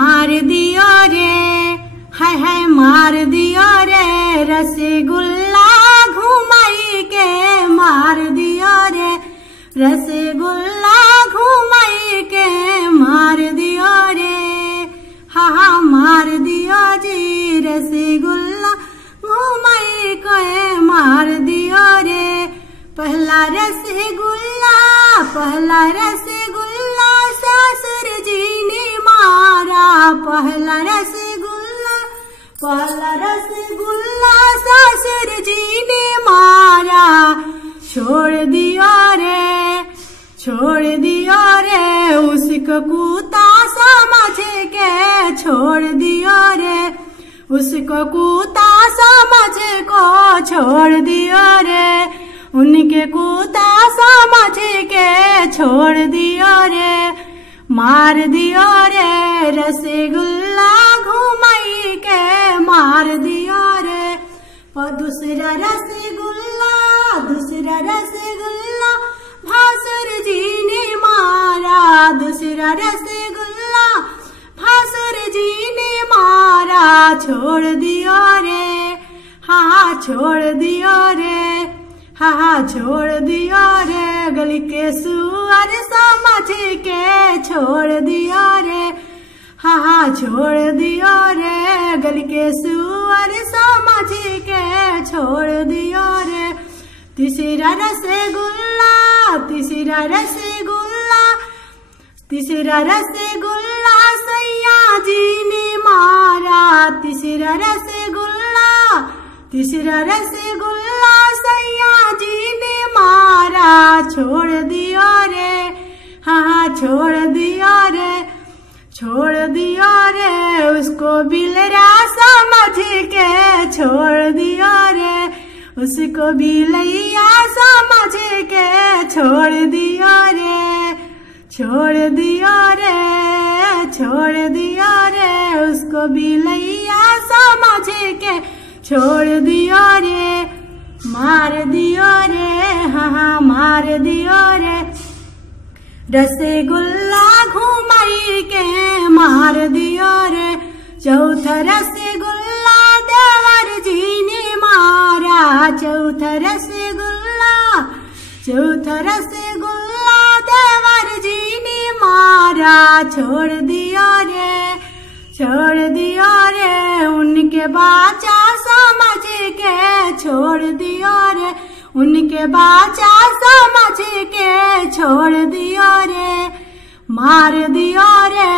मार दियो रे, है मार दियो रे, रसगुल्ला घुमाई के मार दियो रे, रसगुल्ला घुमाई के मार दियो रे, हा मार दियो जी रसगुल्ला घुमाई के मार दियो रे। पहला रसगुल्ला ससुर जी ने मारा, पहला रसगुल्ला ससुर जी ने मारा, छोड़ दियो रे उसको कूता समझ के, छोड़ दियो रे उसको कूता समझ को, छोड़ दियो रे उनके कूता समझ के, छोड़ दियो रे, मार दियो रे रसगुल्ला घुमाई के मार दियो रे। और दूसरा रसगुल्ला भासुर जी ने मारा, दूसरा रसगुल्ला भासुर जी ने मारा, छोड़ दियो रे, हाँ छोड़ दियो रे, हाँ छोड़ दियो रे, गली के सुअर समझ के, छोड़ दियो रे, हाँ छोड़ दियो रे, गली के सुअर समझ के, छोड़ दियो रे। तीसरा रसगुल्ला सैया जी ने मारा, तीसरा रसगुल्ला सैया जी ने मारा, छोड़ दियो रे, हाँ छोड़ दियो रे उसको बिलरा समझ के, छोड़ दियो रे उसको बिलैया समझ के, छोड़ दियो रे उसको बिलैया समझ के, छोड़ दियो रे, मार दियो रे, हाँ मार दियो रे, रसगुल्ला घुमाई के मार दियो रे। चौथा रसगुल्ला देवर जी ने मारा, चौथा रसगुल्ला देवर जी ने मारा, छोड़ दियो रे उनके बाचा समझ के, छोड़ दियो रे उनके बाचा समझ के, छोड़ दियो रे, मार दियो रे